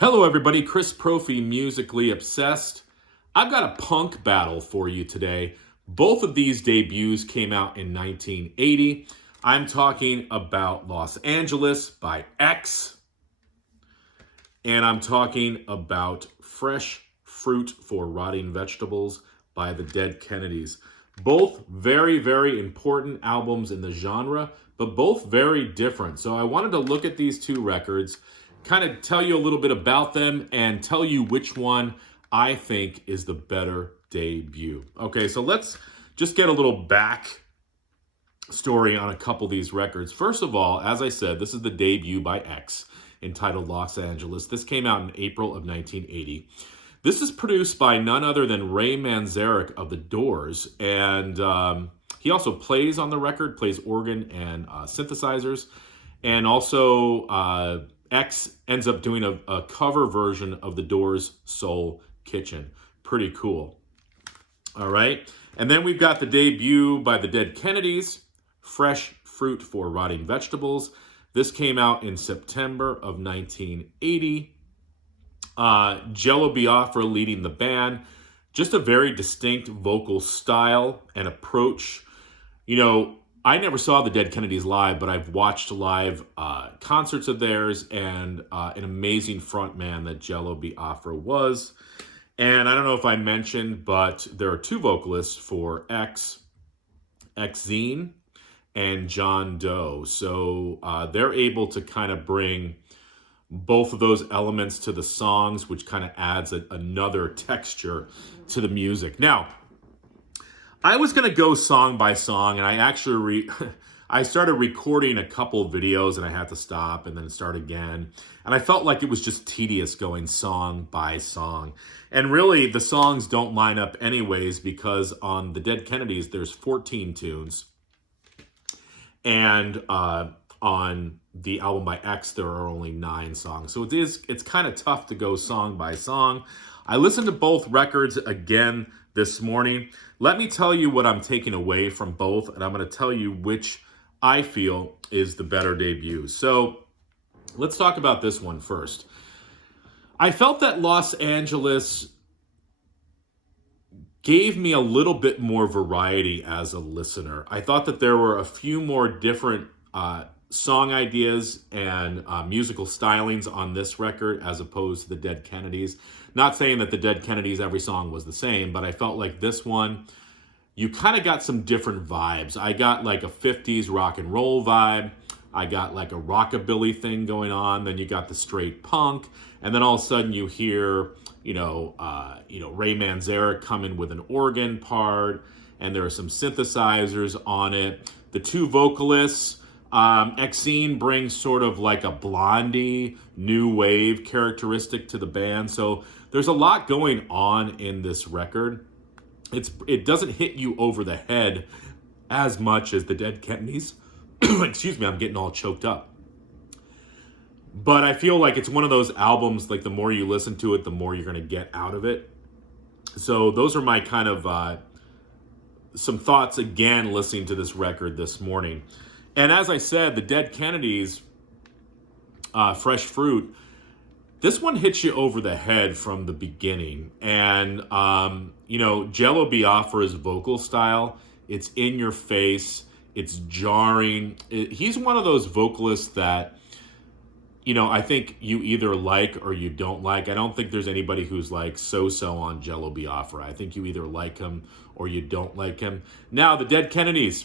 Hello, everybody. Chris Profi, Musically Obsessed. I've got a punk battle for you today. Both of these debuts came out in 1980. I'm talking about Los Angeles by X, and I'm talking about Fresh Fruit for Rotting Vegetables by the Dead Kennedys. Both very, very important albums in the genre, but both very different. So I wanted to look at these two records, kind of tell you a little bit about them, and tell you which one I think is the better debut. Okay, so let's just get a little back story on a couple of these records. First of all, as I said, this is the debut by X, entitled Los Angeles. This came out in April of 1980. This is produced by none other than Ray Manzarek of The Doors, and he also plays on the record, plays organ and synthesizers, and also X ends up doing a cover version of The Doors' Soul Kitchen. Pretty cool. All right, and then we've got the debut by the Dead Kennedys, Fresh Fruit for Rotting Vegetables. This came out in September of 1980. Jello Biafra leading the band. Just a very distinct vocal style and approach. You know, I never saw the Dead Kennedys live, but I've watched live concerts of theirs, and an amazing frontman that Jello Biafra was. And I don't know if I mentioned, but there are two vocalists for X, Xene and John Doe. So they're able to kind of bring both of those elements to the songs, which kind of adds another texture to the music. Now, I was going to go song by song, and I actually I started recording a couple of videos, and I had to stop and then start again. And I felt like it was just tedious going song by song. And really, the songs don't line up anyways, because on the Dead Kennedys, there's 14 tunes. And on the album by X, there are only 9 songs. So it's kind of tough to go song by song. I listened to both records again this morning. Let me tell you what I'm taking away from both, and I'm going to tell you which I feel is the better debut. So let's talk about this one first. I felt that Los Angeles gave me a little bit more variety as a listener. I thought that there were a few more different song ideas and musical stylings on this record as opposed to the Dead Kennedys. Not saying that the Dead Kennedys, every song was the same, but I felt like this one, you kind of got some different vibes. I got like a 50s rock and roll vibe. I got like a rockabilly thing going on. Then you got the straight punk. And then all of a sudden you hear, Ray Manzarek come in with an organ part. And there are some synthesizers on it. The two vocalists, Xene brings sort of like a Blondie, new wave characteristic to the band. So there's a lot going on in this record. It doesn't hit you over the head as much as the Dead Kennedys. Excuse me, I'm getting all choked up. But I feel like it's one of those albums, like the more you listen to it, the more you're going to get out of it. So those are my kind of some thoughts again listening to this record this morning. And as I said, the Dead Kennedys, Fresh Fruit, this one hits you over the head from the beginning. And, Jello Biafra's vocal style, it's in your face, it's jarring. He's one of those vocalists that, I think you either like or you don't like. I don't think there's anybody who's like so-so on Jello Biafra. I think you either like him or you don't like him. Now, the Dead Kennedys,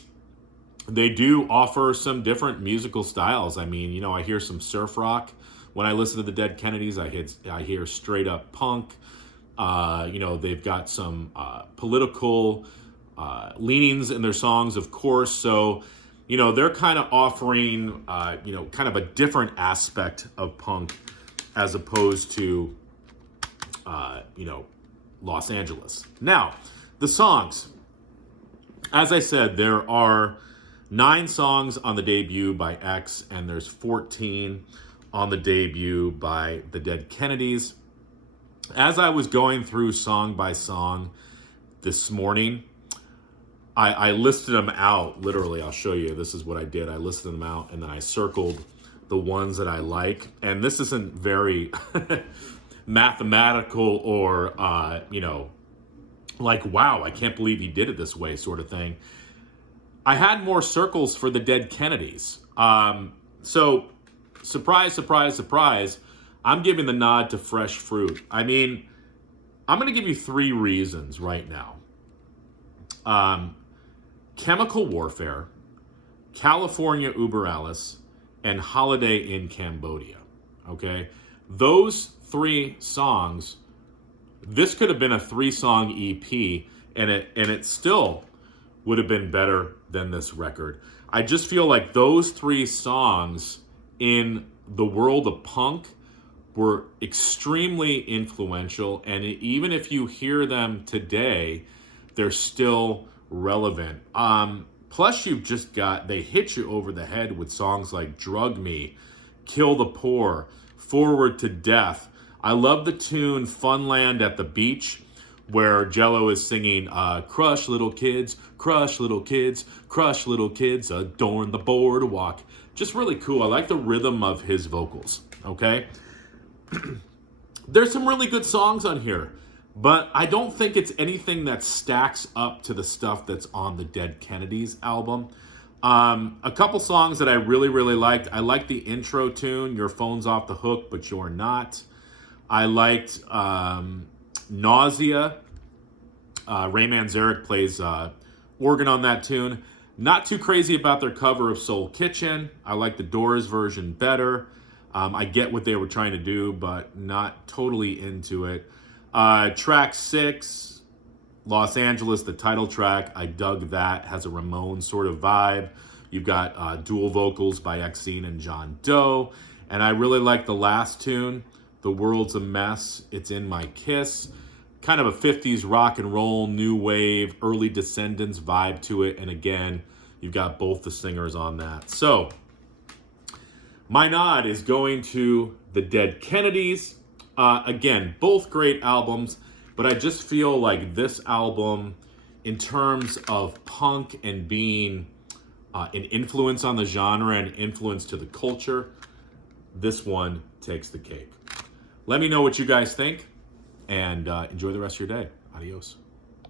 they do offer some different musical styles. I mean, I hear some surf rock. When I listen to the Dead Kennedys, I hear straight up punk. They've got some political leanings in their songs, of course. So, they're kind of offering, kind of a different aspect of punk as opposed to, Los Angeles. Now, the songs. As I said, there are 9 songs on the debut by X, and there's 14 on the debut by the Dead Kennedys. As I was going through song by song this morning, I listed them out. Literally, I'll show you. This is what I did. I listed them out, and then I circled the ones that I like. And this isn't very mathematical or, like, wow, I can't believe he did it this way sort of thing. I had more circles for the Dead Kennedys. So, surprise, surprise, surprise, I'm giving the nod to Fresh Fruit. I mean, I'm going to give you 3 reasons right now. Chemical Warfare, California Uber Alice, and Holiday in Cambodia. Okay? Those 3 songs, this could have been a 3-song EP, and it still would have been better than this record. I just feel like those 3 songs in the world of punk were extremely influential, and even if you hear them today, they're still relevant. Plus, you've just got, they hit you over the head with songs like Drug Me, Kill the Poor, Forward to Death. I love the tune Funland at the Beach, where Jello is singing, crush little kids, crush little kids, crush little kids, adorn the boardwalk. Just really cool. I like the rhythm of his vocals, okay? There's some really good songs on here, but I don't think it's anything that stacks up to the stuff that's on the Dead Kennedys album. A couple songs that I really, really liked. I liked the intro tune, Your Phone's Off the Hook, But You're Not. I liked Nausea. Ray Manzarek plays organ on that tune. Not too crazy about their cover of Soul Kitchen. I like the Doors version better. I get what they were trying to do, but not totally into it. Track 6, Los Angeles, the title track. I dug that. Has a Ramones sort of vibe. You've got dual vocals by Exene and John Doe. And I really like the last tune, The World's a Mess, It's in My Kiss. Kind of a 50s rock and roll, new wave, early Descendants vibe to it. And again, you've got both the singers on that. So, my nod is going to the Dead Kennedys. Again, both great albums, but I just feel like this album, in terms of punk and being an influence on the genre and influence to the culture, this one takes the cake. Let me know what you guys think, and enjoy the rest of your day. Adios.